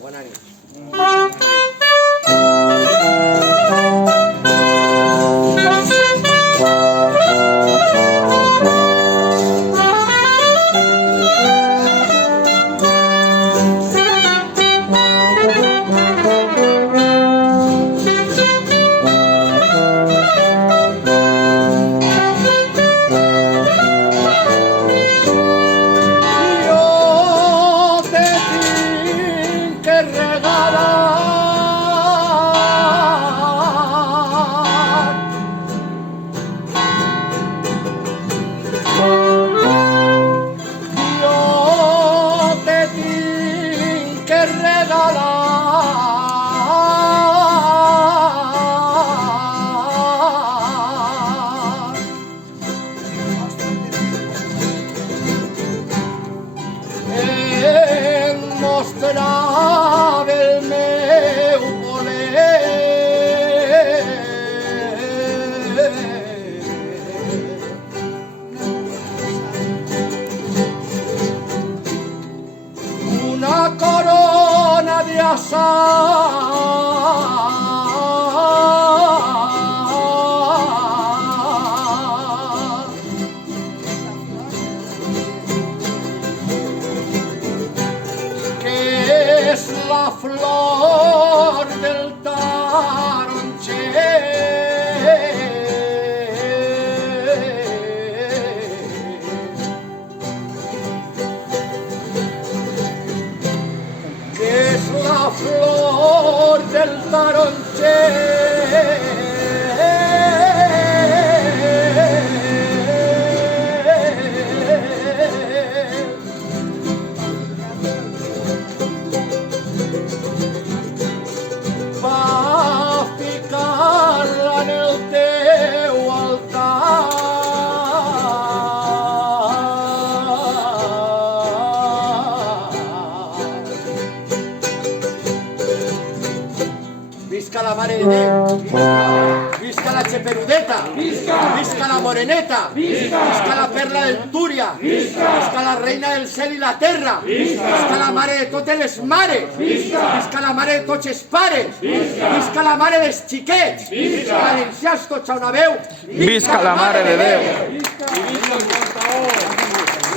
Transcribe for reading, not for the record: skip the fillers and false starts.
Bona nit. Mostrar el meu voler, una corona de azahar, es la flor del taroncher, es la flor del taroncher. Va ficar-la en el teu altar. Visca la Mare de Déu! Visca la Cheperudeta! Visca la Moreneta! Visca la Perla del Túria! Visca la Reina del Cel i la Terra! Visca la Mare de totes les mares! Visca la Mare de tots els pares! Visca la Mare dels xiquets! Valencians tots a una veu! Visca la Mare de Déu! I visca el portavó!